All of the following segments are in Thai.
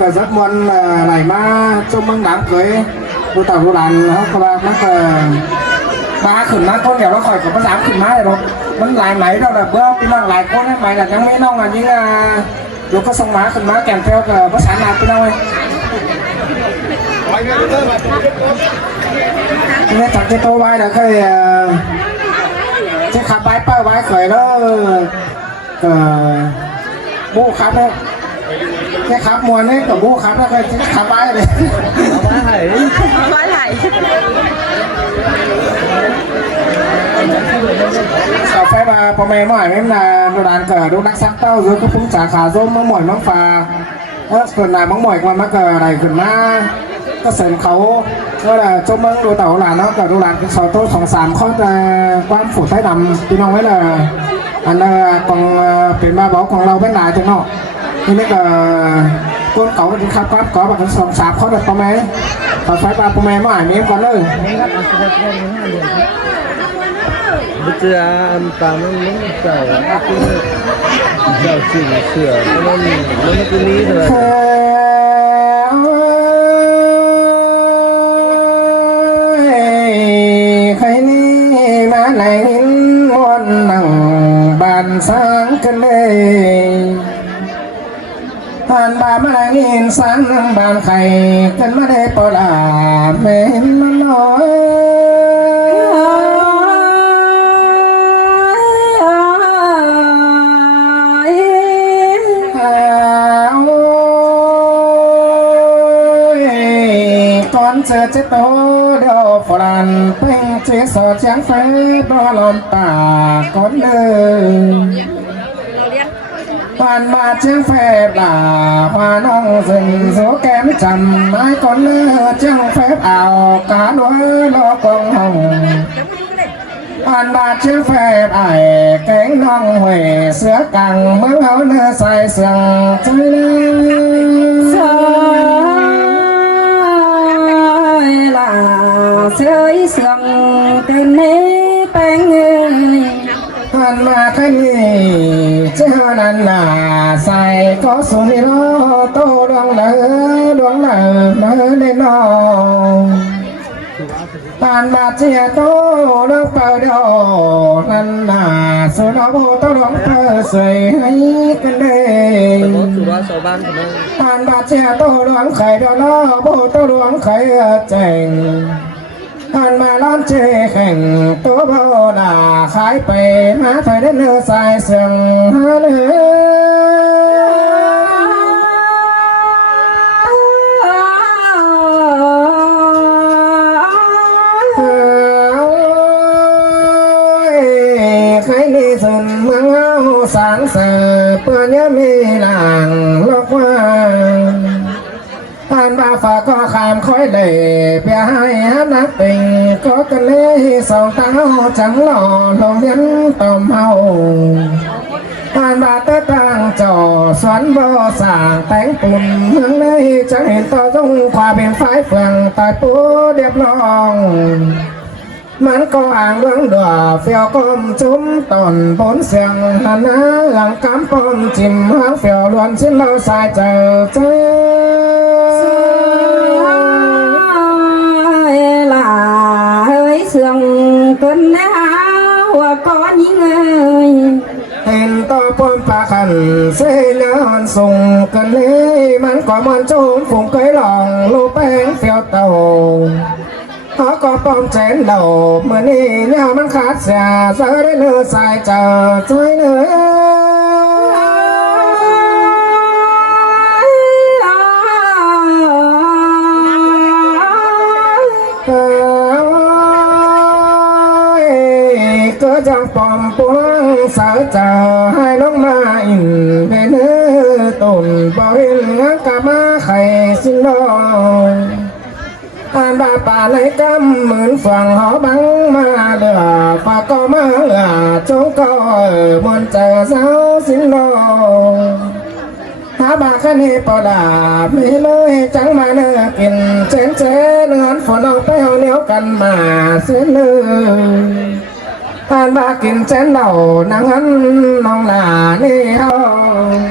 ก็rất muốn lại mà chúc mừng đám cưới của tàu của đàn các bạn ba khẩn má con đèo nó khỏi có dám khẩn má này đâu vẫn lại máy đâu là bữa cái năng lại con ấy mày là nhắn mấy nông là những lúc có sông má khẩn má kèm theo cái bữa sáng nào cái đâu ấy nên chẳng cái tô bay là cái cái khắp bãi bao bãi khởi đó bu khắp đấy cái khắp muôn ấy của bu khắp đó cái khắp bãi đấy bãi này cà phê vàพ่อแม่หน่อยนี่นะโดนเกิดดูนักซักเต้าdướiก็พุ่งจากขาส้มมะหม่อยมังฟ้าส่วนไหนมังหม่อยมันมาเกิดอะไรขึ้นมาก็เสริมเขาก็là cho mừng đồ tàu là nó cả đồ làm cái sò tô sòng sàm khó quan phủ thái đầm thì nó mới là anh còn tiền ba bảo còn lâu bên lại cho nó thì nó là con cậu thì khắp quát có bằng cái sòng sàm khó đượcพ่อแม่còn phải baพ่อแม่mới ảnh em con ơi bây giờ anh ta nó chạy chạy chỉnh sửa nó cứ ní rồi này muôn nặng bàn sáng cơn lê hàn bà mà lại nhìn sáng bàn khay cơn mà để bỏ là mến mà nói con chờ chết tố đều phò đàn bênh chế sò chén phế đo lòm tà con lơ hoàn mà chén phép là hoa nong rừng dỗ kém chầm mái con lơ chén phép ảo cá đuối lo quang hồng hoàn mà chén phép ải cánh nong huệ sữa càng mớ áo nơ xài sừng chơi lơ sưởi sương cơn nế bánh hoàn mà cái gì chứ lần là xài có số đi nó tô đoán là nó lên nó hoàn mà chia tô nó vào đâu lần là số nó vô tô đoán thơ sưởi hay cơn đê hoàn mà chia tô đoán khởi đó nó vô tô đoán khởi chành anh mà lon chê khảnh tố bao là khái bề má phải đến nơi sai sừng há lưới khái đi dần mang áo sáng sờ bữa nhớ mi làng lóc hoa anh ba phà có khám khói lệ bia hai hát nát tình có cơn lê sòng táo trắng lò lồng biến tòm hậu anh ba tớ tăng trò xoắn bò sàng tánh bùn hướng lê chẳng hiện to dung khoa bên phái phường tại phố đẹp lòng mắn có hàng lưỡng đùa phèo com chúng tòn bốn xiềng hàn á làng cám bom chìm háng phèo luôn xin lâu sai chờ chơi là hơi sương cơn áo có những người hình to bom phá khẩn xây lớn sùng cơn lê mắn có mòn trốn phùng cây lòng lô bén phèo tàu họ có bom chén đầu mà đi nhauมันkhát già giờ đến nơi sai chờ chơi nữa cứ trong bom buông sợ chờ hai lúc mà in về nơi tồn bao in ngã cả má khay xin đôi anh ba bà lấy cam mượn phẳng họ bắn mà lửa và có má lửa chúng có ở buồn chờ giáo xin đôi há bà khăn hi bỏ đà mi lơi trắng mà nơ kìm chén chế nón phồn ông tay hông nếu cần mà xuyên lư anh ba kìm chén đầu nắng hắn nong là đi hông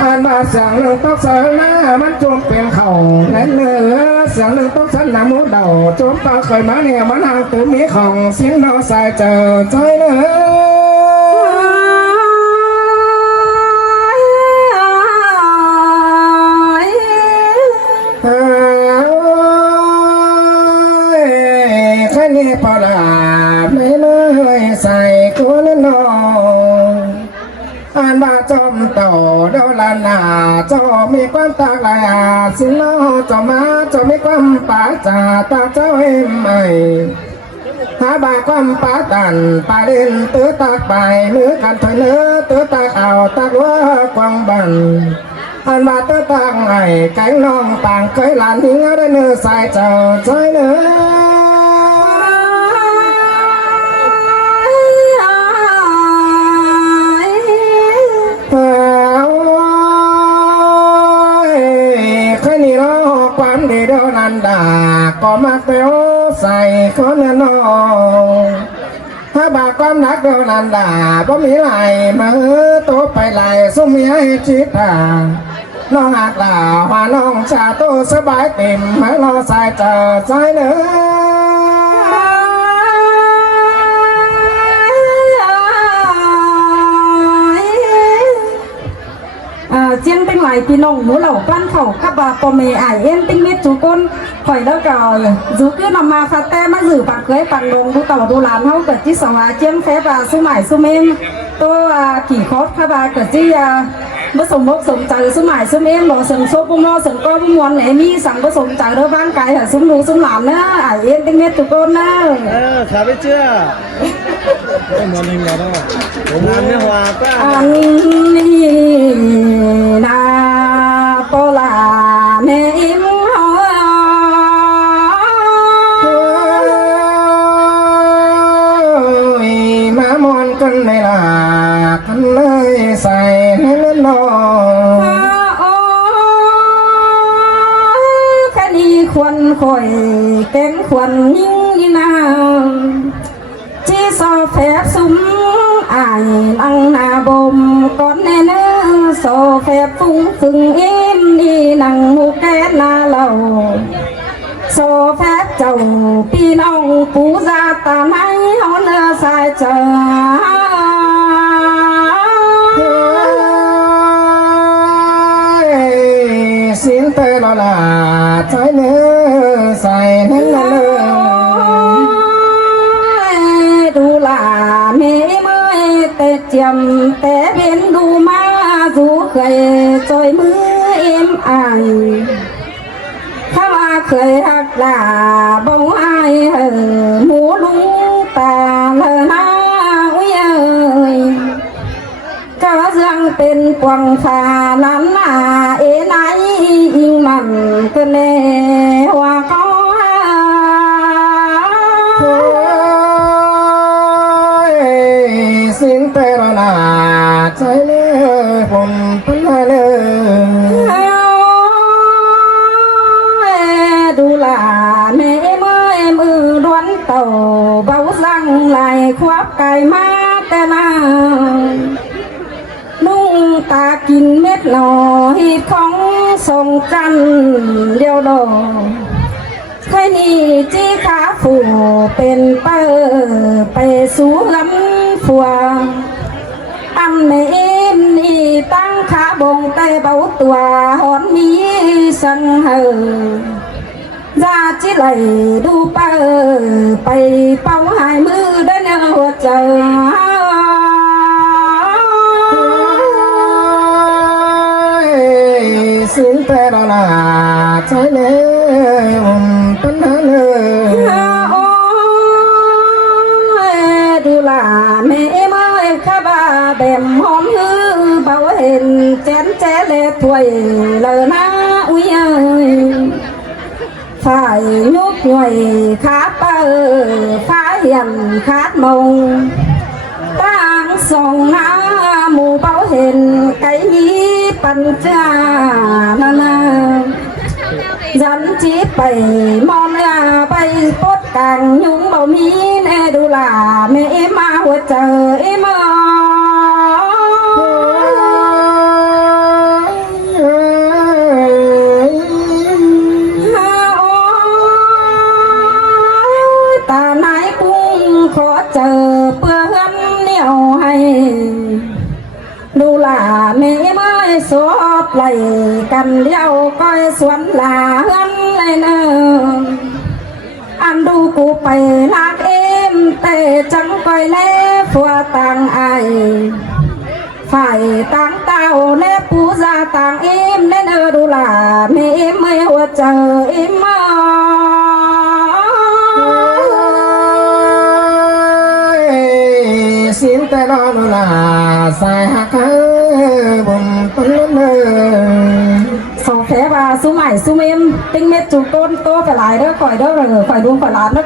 อ่านมาเสียงหนึ่งต้องเสริมหน้ามันจมเป็นเข่าและเนื้อเสียงหนึ่งต้องสันหน้ามูเดาจมตาเคยมาเนี่ยมันห่างตื่นมีของเสียงนอสายเจอใจเลยแค่นี้พอละไม่เลยใส่กูนั่นนองอ่านมาจอมโตเดาลานาจอมีความตากลายสิโลจอมาจอมีความปาจาตาเจ้าเอ็มใหม่หาบาความปาตันปาเด่นเตือตากไปเนื้อกันถอยเนื้อเตือตากเอาตากว่ากวางบันอันมาเตือตากไงแกงน้องต่างเคยหลานทิ้งได้เนื้อใส่เจ้าใจเนื้อความดีเดียวนันดาก็มาเตียวใส่คนน้องถ้าบาความรักเดียวนันดาบ่มีไหลมือตัวไปไหลสมมีให้จิตาน้องหักลาว่าน้องชาโตสบายเต็มให้รอใส่เจอใจเนื้เจียงเป็นไหลพี่น้องหนูเหล่าปั้นเข่ากับบาปอเมไอเอ็นติ้งเม็ดจูก้นข่อยแล้วก็จูคือนำมาคาแต่มาสื่อปากเคยปันลงดูต่อดูหลานเขาเกิดที่สวาเจียงแค่บาสุใหม่สุเมมตัวขี่คอสค่ะบาเกิดที่ผสมบกสมใจสุใหม่สุเมมหล่อเสริมโซปุโมเสริมก้อนมวนไหนมีสั่งผสมใจเรื่องร่างกายเหรอสุมหนูสุมหลานเนอะไอเอ็นติ้งเม็ดจูก้นเนอะขาไปเชื่อไอ้มอนเองเหรอผมงานเนี่ยว่าป้าอันนี้นาโปลาเมอิมฮมามอนกันในลากันเลยใส่ให้เล่นนอแค่นี้ควรคอยแกงควรยิ่งยิ่งนาที่ซอแฝบซุ้มอ่านอังนาบมก่อนแน่เนื้อโซแฝบฟุ้งถึงอิ่มดีนังหูแก่นาเหล่าโซแฝบเจ้าพี่น้องปูซาตาไม้เขาเนื้อสายเจอสินเตอลาใจเนื้อใส่เนื้อดูลาเมย์เมย์แต่เจียมแต่เป็นดูมาดูเคยจอยมือเอ็มไอถ้าว่าเคยหักลาบ่ไอหมูลุงตาเลยนะอุ้ยเอ้ยก็ยังเป็นกวางฟ้าล้านนาเอไนอิงมันก็เลว่าก็สินเตรนาใจเลยผมเป็นเลยดูลาเมย์มือร้อนเต่าเบาสั่งไหลควับไก่มาแต่ละนุ่งตากินเม็ดหน่อฮีดของส่งกันเดียวดอกใครนี่จีขาฟูเป็นเปิดไปสู่ลำฟัวอันในเอ็มนี่ตั้งขาบงแต่เบาตัวหอนมีสังเหอยาจิไหลดูเปิดไปเป่าหายมือได้เนื้อหัวใจสินเตรนาใจเลยผมเป็นเลยดูลาเมย์เมย์ข้าบาแบมหอมฮือเบาเห็นแจนแจเลถวยเลยนะอุ้ยฝ่ายยุกหน่วยขาเปิดฝ่ายยันขาดมงตั้งส่องหน้าหมู่เบาเห็นไก่ยีปัญจานานายันจีไปมองลาไปปดกังยุงเบามีแน่ดูลาเมย์มาหัวใจมา ดูหลาไม่ไม่สอบไหลกันเดียวก้อยสวนหลาเฮือนเลยเนออันดูกูไปลากเอ็มแต่จังก้อยเล่ฟัวต่างไอฝ่ายต่างเต้าเล่ปูซาต่างเอ็มเล่นดูหลาไม่เอ็มไม่หัวเจอเอ็มมาสินแต่นอนลาสายหักบุญต้นเนอ สองแผลว่าสู้ใหม่สู้เมมติ้งเม็ดจูต้นโตไปหลายเด้อคอยเด้อข่อยดูข่อยหลานเด้อ